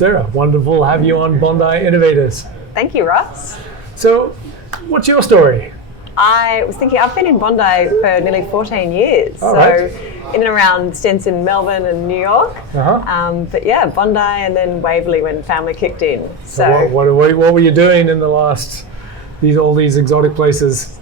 Sarah, wonderful to have you on Bondi Innovators. Thank you, Ross. So, what's your story? I was thinking, I've been in Bondi for nearly 14 years. Right. In and around stints in Melbourne and New York. But yeah, Bondi and then Waverley when family kicked in. So what were you doing in the last, all these exotic places?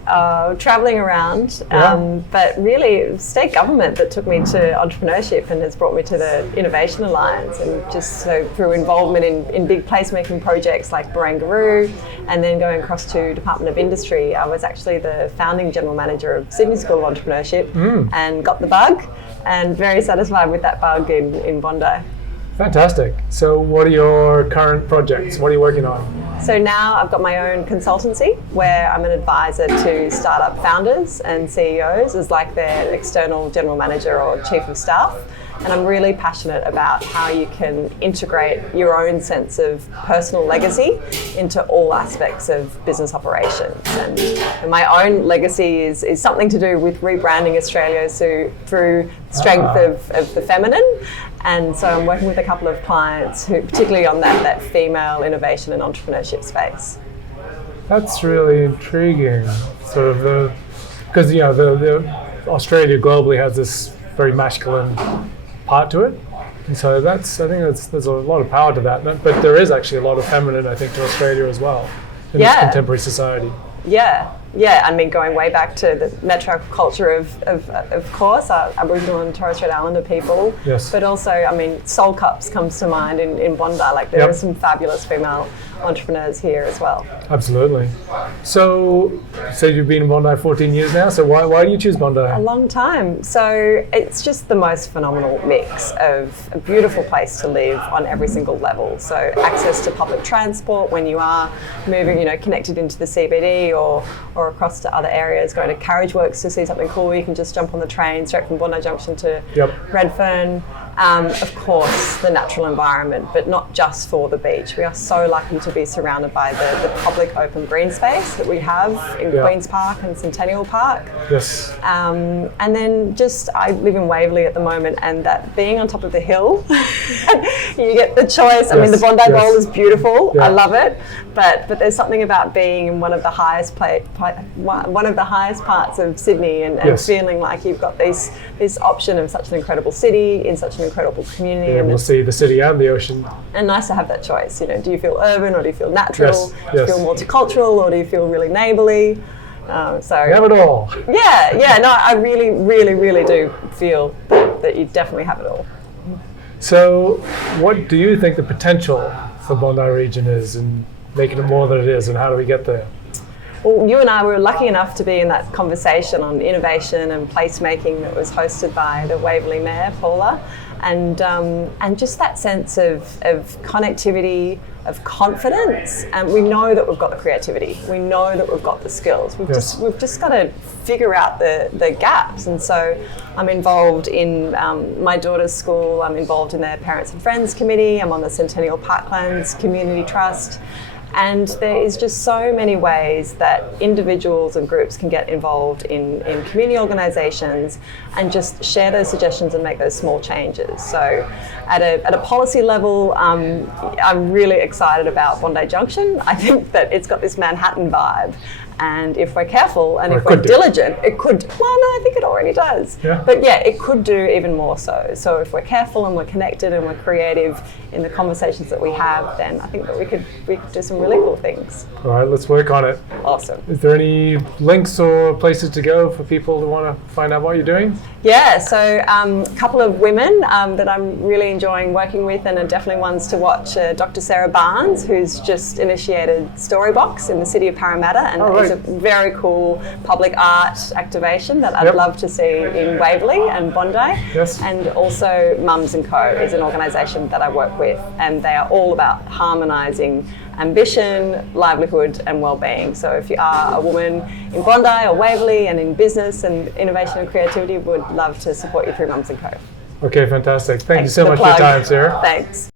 Travelling around, but really it was state government that took me to entrepreneurship and has brought me to the Innovation Alliance, and just so through involvement in big placemaking projects like Barangaroo, and then going across to Department of Industry. I was actually the founding general manager of Sydney School of Entrepreneurship and got the bug, and very satisfied with that bug in Bondi. Fantastic. So what are your current projects? What are you working on? So now I've got my own consultancy where I'm an advisor to startup founders and CEOs as like their external general manager or chief of staff. And I'm really passionate about how you can integrate your own sense of personal legacy into all aspects of business operations. And my own legacy is something to do with rebranding Australia through strength of the feminine. And so I'm working with a couple of clients who, particularly on that female innovation and entrepreneurship space. That's really intriguing. Sort of because the Australia globally has this very masculine part to it, and so there's a lot of power to that. But there is actually a lot of feminine, I think, to Australia as well in this contemporary society. Yeah. I mean, going way back to the metro culture of course, Aboriginal and Torres Strait Islander people. Yes. But also, I mean, Soul Cups comes to mind in Bondi. Like there are some fabulous female entrepreneurs here as well. Absolutely. So you've been in Bondi 14 years now. So why do you choose Bondi? A long time. So it's just the most phenomenal mix of a beautiful place to live on every single level. So access to public transport when you are moving, connected into the CBD or across to other areas, going to Carriage Works to see something cool. You can just jump on the train straight from Bondi Junction to Redfern. Of course, the natural environment, but not just for the beach. We are so lucky to be surrounded by the public open green space that we have in Queen's Park and Centennial Park. Yes. And then I live in Waverley at the moment, and that being on top of the hill, you get the choice. I mean, the Bondi Bowl is beautiful. I love it. But there's something about being in one of the highest parts of Sydney and feeling like you've got this option of such an incredible city in such an incredible community. And we'll see the city and the ocean. And nice to have that choice. Do you feel urban or do you feel natural? Yes. Do you feel multicultural or do you feel really neighbourly? You have it all. No, I really, really, really do feel that you definitely have it all. So what do you think the potential for Bondi region is in making it more than it is, and how do we get there? Well, you and I were lucky enough to be in that conversation on innovation and placemaking that was hosted by the Waverley Mayor, Paula, and just that sense of connectivity, of confidence. And we know that we've got the creativity. We know that we've got the skills. We've just got to figure out the gaps. And so I'm involved in my daughter's school. I'm involved in their Parents and Friends Committee. I'm on the Centennial Parklands Community Trust. And there is just so many ways that individuals and groups can get involved in community organisations and just share those suggestions and make those small changes. So at a policy level, I'm really excited about Bondi Junction. I think that it's got this Manhattan vibe. And if we're careful and if we're diligent, it could, well, no, I think it already does. Yeah. But yeah, it could do even more so. So if we're careful and we're connected and we're creative in the conversations that we have, then I think that we could do some really cool things. All right, let's work on it. Awesome. Is there any links or places to go for people who want to find out what you're doing? Yeah, so a couple of women that I'm really enjoying working with and are definitely ones to watch. Dr. Sarah Barnes, who's just initiated Storybox in the city of Parramatta, and it's a very cool public art activation that I'd love to see in Waverley and Bondi. Yes. And also Mums & Co is an organisation that I work with, and they are all about harmonising ambition, livelihood and well-being. So if you are a woman in Bondi or Waverley and in business and innovation and creativity, would love to support you through Mums & Co. Okay, fantastic. Thank you so much for your time, Sarah. Thanks.